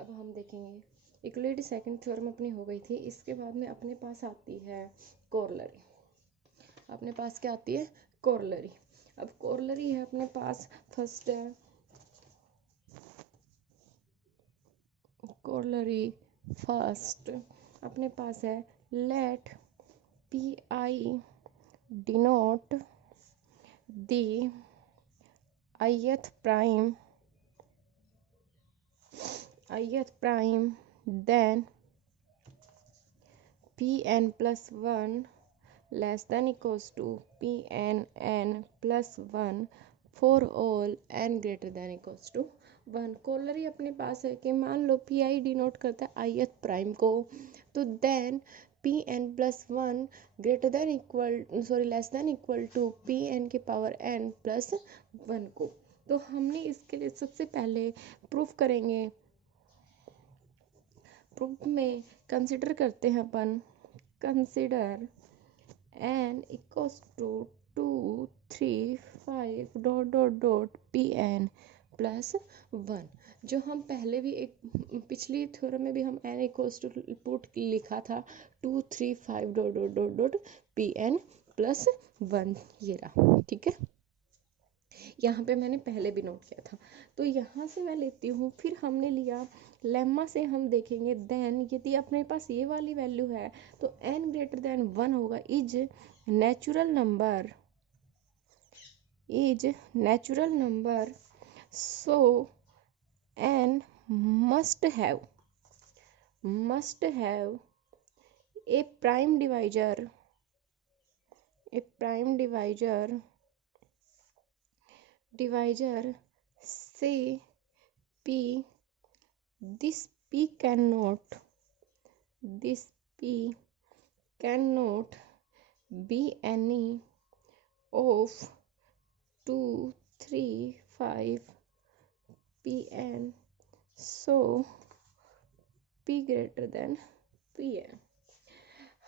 अब हम देखेंगे इक्वलिटी सेकंड थ्योरम अपनी हो गई थी। इसके बाद में अपने पास आती है कोरलरी। अपने पास क्या आती है? कोरलरी। अब कोरलरी है अपने पास, फर्स्ट है कोरलरी फर्स्ट अपने पास है let p i denote the ith prime then pn plus 1 less than equals to pnn plus 1 for all n greater than equals to 1। Cholerae अपने पास है कि मान लो पी आई डिनोट करता है ith प्राइम को, तो then p N plus 1 greater than equal less than equal to p n के पावर n प्लस 1 को। तो हमने इसके लिए सबसे पहले प्रूफ करेंगे। प्रूफ में कंसिडर करते हैं अपन, consider n equals to 2 3 5 dot dot dot P N plus 1। जो हम पहले भी एक पिछली थ्योरम में भी हम n इक्वल्स टू पुट लिखा था 2 3 5 dot dot dot dot P N plus 1, ये रहा। ठीक है, यहाँ पे मैंने पहले भी नोट किया था। तो यहाँ से मैं लेती हूँ, फिर हमने लिया लेम्मा से हम देखेंगे देन यदि अपने पास ये वाली वैल्यू है तो n ग्रेटर देन 1 होगा, is natural number so n must have a prime divisor say p. This p cannot be any of 2 3 5 pn, so p greater than pn।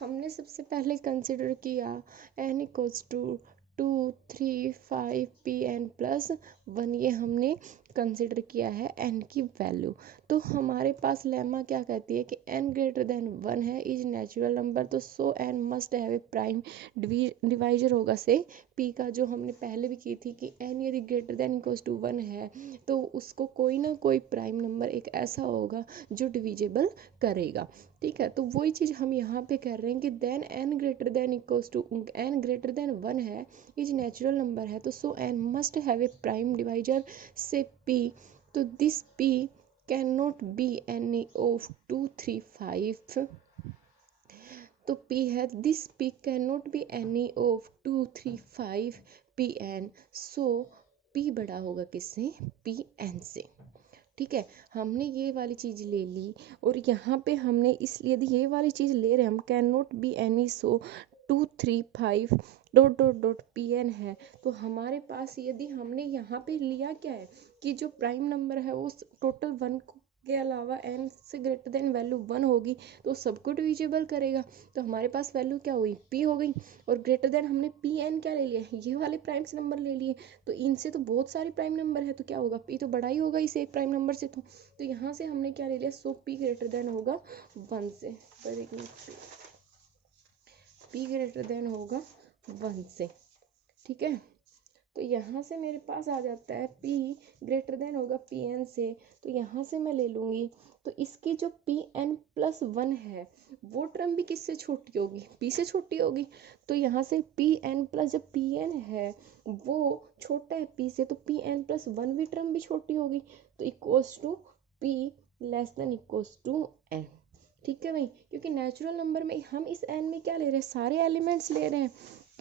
हमने सबसे पहले कंसिडर किया n equals to 2 3 5 pn plus 1, ये हमने consider किया है n की value. तो हमारे पास लेमा क्या कहती है कि n ग्रेटर देन 1 है, इज नेचुरल नंबर, तो so n must have a prime divisor होगा से p का, जो हमने पहले भी की थी कि n यदि ग्रेटर देन इक्वल्स टू 1 है तो उसको कोई ना कोई प्राइम नंबर एक ऐसा होगा जो डिविजिबल करेगा। ठीक है, तो वही चीज़ हम यहाँ पे कर रहे हैं कि then n greater than equals to n greater than 1 है, इज नेचुरल नंबर है, तो so n must have a prime divisor से p। तो this p can not be any of 2 3 5। तो p है, this p can not be any of 2 3 5 pn, so p बड़ा होगा किससे? pn से। ठीक है, हमने ये वाली चीज़ ले ली और यहाँ पे हमने इसलिए यदि ये वाली चीज़ ले रहे हैं हम, can not be any, so 2 3 5 dot dot dot P n है। तो हमारे पास यदि हमने यहाँ पे लिया क्या है कि जो प्राइम नंबर है वो टोटल 1 के अलावा n से ग्रेटर देन वैल्यू 1 होगी तो सबको डिविजिबल करेगा। तो हमारे पास वैल्यू क्या हुई? p हो गई, और ग्रेटर देन हमने पी एन क्या ले लिया? ये वाले प्राइम्स नंबर ले लिए। तो इनसे तो बहुत सारे प्राइम नंबर है, तो क्या होगा? p तो बड़ा ही होगा इस एक प्राइम नंबर से। तो यहाँ से हमने क्या ले लिया? सो p ग्रेटर देन होगा 1 से, p ग्रेटर देन होगा 1 से। ठीक है, तो यहाँ से मेरे पास आ जाता है p ग्रेटर देन होगा pn से, तो यहाँ से मैं ले लूँगी। तो इसकी जो pn प्लस 1 है वो टर्म भी किससे छोटी होगी? p से छोटी होगी। तो यहाँ से pn प्लस जब pn है वो छोटा है p से, तो pn प्लस 1 भी टर्म भी छोटी होगी, तो equals to p less than equals to n। ठीक है भाई, क्योंकि नेचुरल नंबर में हम इस n में क्या ले रहे हैं? सारे एलिमेंट्स ले रहे हैं।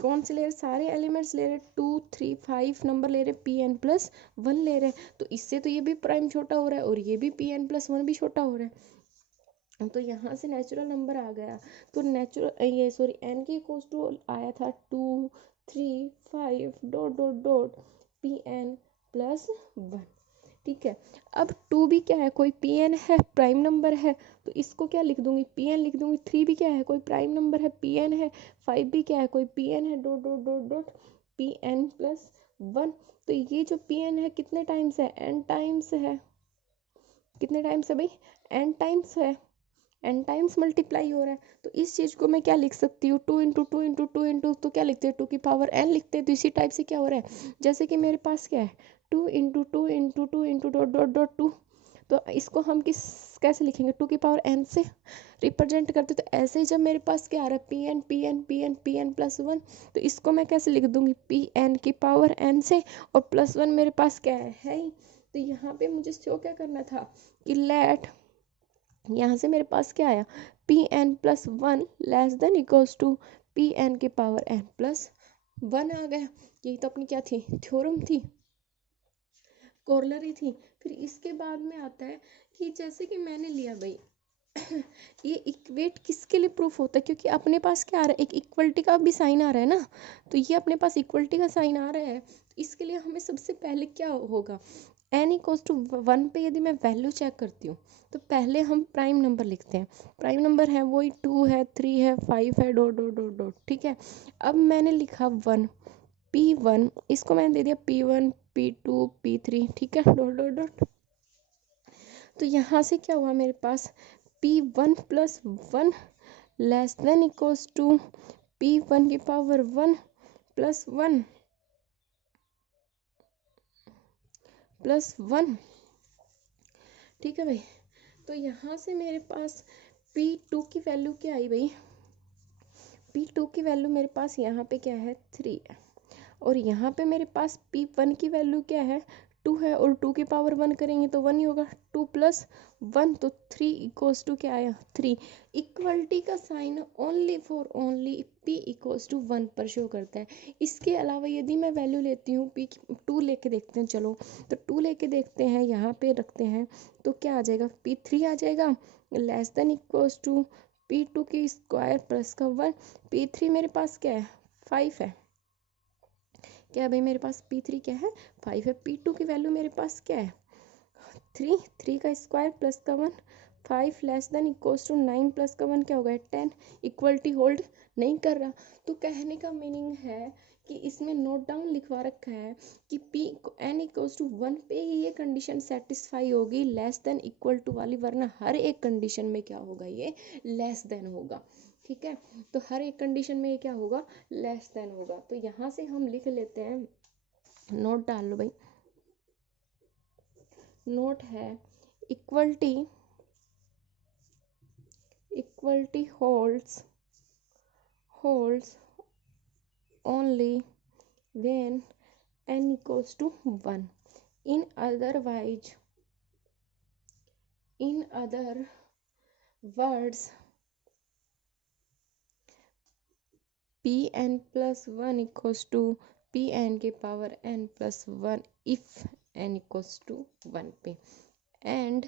कौन से ले रहे? सारे एलिमेंट्स ले रहे हैं, 2 3 5 नंबर ले रहे हैं, पी एन प्लस 1 ले रहे हैं। तो इससे तो ये भी प्राइम छोटा हो रहा है और ये भी पी एन प्लस 1 भी छोटा हो रहा है। तो यहाँ से नेचुरल नंबर आ गया। तो एन की इक्वल्स टू आया था 2 3 5 dot dot dot P N plus 1। ठीक है, अब 2 भी क्या है? कोई पी एन है, प्राइम नंबर है, तो इसको क्या लिख दूंगी? पी एन लिख दूंगी। 3 भी क्या है? कोई प्राइम नंबर है, पी एन है। 5 भी क्या है? कोई पी एन है, dot dot dot dot P N plus 1। तो ये जो पी एन है कितने टाइम्स है? n टाइम्स है। कितने टाइम्स है भाई, n टाइम्स है, n टाइम्स मल्टीप्लाई हो रहा है। तो इस चीज़ को मैं क्या लिख सकती हूँ, 2 × 2 × 2 तो क्या लिखते हैं, 2n लिखते हैं। तो इसी टाइप से क्या हो रहा है, जैसे कि मेरे पास क्या है, 2 × 2 × 2 × डॉट डॉट डॉट 2। तो इसको हम कैसे लिखेंगे, 2n से रिप्रेजेंट करते। तो ऐसे ही जब मेरे पास क्या आ रहा है, Pn तो इसको मैं कैसे लिख दूंगी, Pn से, और +1 मेरे पास क्या है ही। तो यहाँ पे मुझे शो क्या करना था कि लेट, यहाँ से मेरे पास क्या आया, Pn+1 <= Pn n+1 आ गया। यही तो अपनी क्या थी, थ्योरम थी, कोरोलरी थी। फिर इसके बाद में आता है कि जैसे कि मैंने लिया भाई ये इक्वेट किसके लिए प्रूफ होता है, क्योंकि अपने पास क्या आ रहा है, एक इक्वलिटी का भी साइन आ रहा है ना। तो ये अपने पास इक्वलिटी का साइन आ रहा है, तो इसके लिए हमें सबसे पहले क्या होगा, n=1 पे यदि मैं वैल्यू चेक करती हूँ, तो पहले हम प्राइम नंबर लिखते हैं। प्राइम नंबर है वही 2 है, 3 है, 5 है, डॉट डॉट डॉट डॉट, ठीक है। अब मैंने लिखा 1, P1, इसको मैंने दे दिया P1, P2, P3, ठीक है, डॉट डॉट डॉट। तो यहाँ से क्या हुआ मेरे पास, P1+1 <= P1⁻1 +1 ठीक है भाई। तो यहाँ से मेरे पास P2 की वैल्यू क्या आई भाई, P2 की वैल्यू मेरे पास यहाँ पे क्या है, 3 है। और यहाँ पे मेरे पास P1 की वैल्यू क्या है, 2 है, और 2⁻1 करेंगे तो 1 ही होगा, 2+1 तो 3 क्या आया, 3। इक्वलिटी का sign only for only P=1 पर शो करता है। इसके अलावा यदि मैं वैल्यू लेती हूँ P2 लेके देखते हैं, चलो तो 2 लेके देखते हैं, यहाँ पे रखते हैं, तो क्या आ जाएगा, P3 आ जाएगा, <= P2 की स्क्वायर प्लस का 1। P3 मेरे पास क्या है, 5 है, क्या भाई मेरे पास P3 क्या है, 5 है। P2 की वैल्यू मेरे पास क्या है, 3, 3 का स्क्वायर प्लस का 1, 5 <= 9 प्लस का 1 क्या होगा, 10। इक्वलिटी होल्ड नहीं कर रहा। तो कहने का मीनिंग है कि इसमें नोट डाउन लिखवा रखा है कि n=1 पे ही ये कंडीशन सेटिस्फाई होगी, <= वाली, वरना हर एक कंडीशन में क्या होगा, ये लेस देन होगा, ठीक है। तो हर एक कंडीशन में ये क्या होगा, लेस देन होगा। तो यहाँ से हम लिख लेते हैं, नोट डाल लो भाई, नोट है, equality holds only when n=1, in other words Pn+1 = Pn⁻n+1 if n=1 पे, and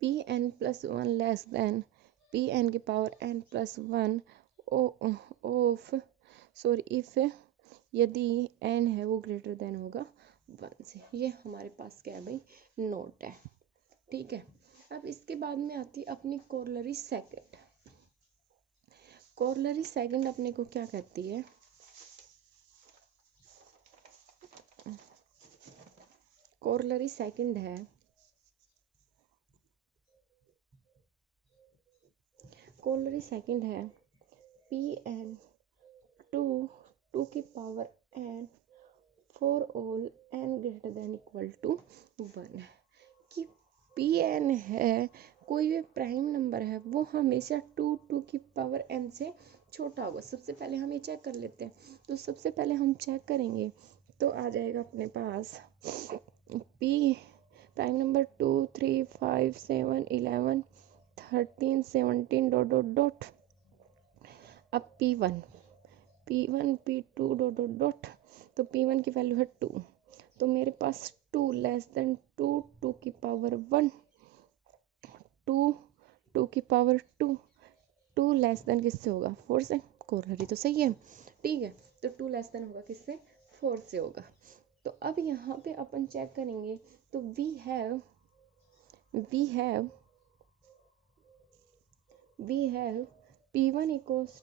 Pn+1 <= Pn⁻n+1 of if यदि n है वो ग्रेटर देन होगा 1 से। ये हमारे पास क्या है भाई, नोट है, ठीक है। अब इसके बाद में आती है अपनी कोरोलरी सेकंड। कोरोलरी सेकंड अपने को क्या कहती है, कोरोलरी सेकंड है, कोरोलरी सेकंड है Pn2 for all n > 1, कि Pn है, कोई भी प्राइम नंबर है, वो हमेशा 2n से छोटा होगा। सबसे पहले हम ये चेक कर लेते हैं। तो सबसे पहले हम चेक करेंगे तो आ जाएगा अपने पास P prime number 2, 3, 5, 7, 11, 13, 17 dot dot dot. अब P1 P2 dot dot dot. तो P1 की वैल्यू है 2, तो मेरे पास 2 <= 2 2⁻1 2 2⁻2 2 <= किससे होगा, 4 से। कोरोलरी तो सही है, ठीक है। तो 2 <= होगा किससे, 4 से होगा। तो अब यहाँ पे अपन चेक करेंगे, तो वी हैव P1 = 2 <=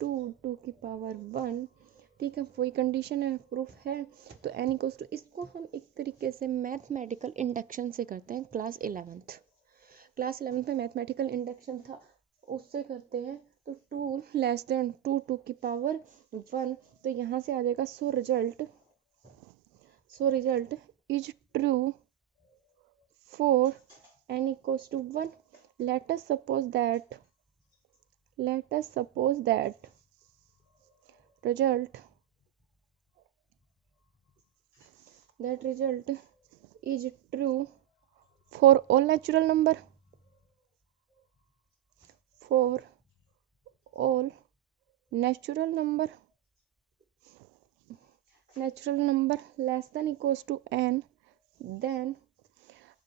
2 2⁻1, ठीक है, वही कंडीशन है, प्रूफ है। तो n इक्वल्स टू, इसको हम एक तरीके से मैथमेटिकल इंडक्शन से करते हैं। क्लास 11th में मैथमेटिकल इंडक्शन था, उससे करते हैं। तो 2 लेस देन 2 टू की पावर 1, तो यहाँ से आ जाएगा so result is true for n equals to 1. let us suppose that result is true for all natural number less than equals to n, then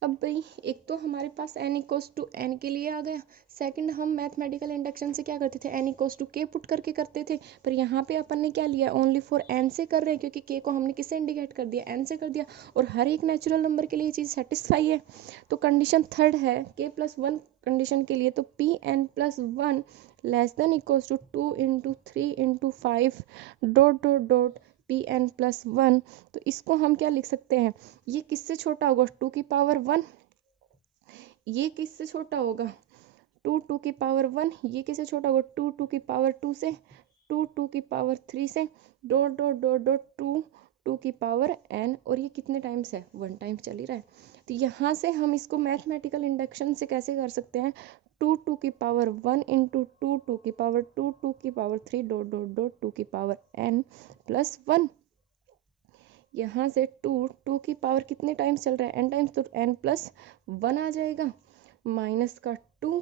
अब भाई एक तो हमारे पास n इक्वल्स टू n के लिए आ गया। सेकंड, हम मैथमेटिकल इंडक्शन से क्या करते थे, n equals to k put करके करते थे। पर यहाँ पे अपन ने क्या लिया, ओनली फॉर n से कर रहे हैं, क्योंकि k को हमने किससे इंडिकेट कर दिया, n से कर दिया। और हर एक नेचुरल नंबर के लिए ये चीज़ सेटिस्फाई है। तो कंडीशन थर्ड है k+1 कंडीशन के लिए, तो Pn+1 less than equals to 2 × 3 × 5 ... Pn+1। तो इसको हम क्या लिख सकते हैं, ये किससे छोटा होगा, 2 की पावर 1। ये किससे छोटा होगा, 2 की पावर 1। ये किससे छोटा होगा, 2 की पावर 2 से, 2 की पावर 3 से, ... 2 की पावर n। और ये कितने टाइम्स है, 1 टाइम्स चल ही रहा है। तो यहाँ से हम इसको मैथमेटिकल इंडक्शन से कैसे कर सकते हैं, 2 की पावर 1 × 2 की पावर 2 की पावर 3 ... 2 की पावर n+1। यहाँ से 2 की पावर कितने टाइम्स चल रहा है, n टाइम्स, तो n+1 आ जाएगा, माइनस का 2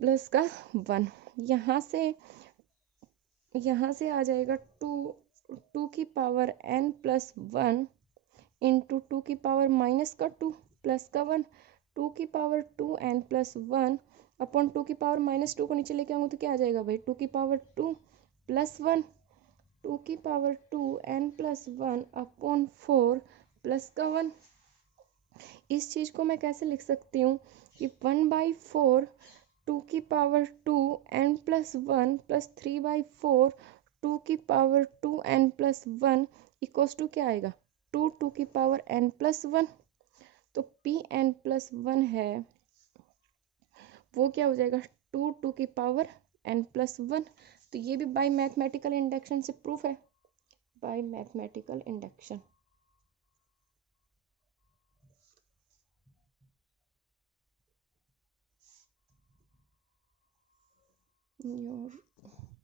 प्लस का 1। यहाँ से आ जाएगा 2 की पावर n+1 × 2 की पावर माइनस का 2 प्लस का 1, 2 की पावर 2n+1 अपॉन 2 की पावर -2 को नीचे लेके आऊँगा तो क्या आ जाएगा भाई, 2 की पावर 2 प्लस 1, 2 की पावर 2n+1 अपॉन 4 प्लस का 1। इस चीज़ को मैं कैसे लिख सकती हूँ कि 1/4 2 की पावर 2n+1 प्लस 3/4 2 की पावर 2n+1 इक्वल्स टू क्या आएगा, 2 की पावर n+1। तो Pn+1 है, वो क्या हो जाएगा, 2 की पावर n+1। तो ये भी बाय मैथमेटिकल इंडक्शन से प्रूफ है, बाय मैथमेटिकल इंडक्शन।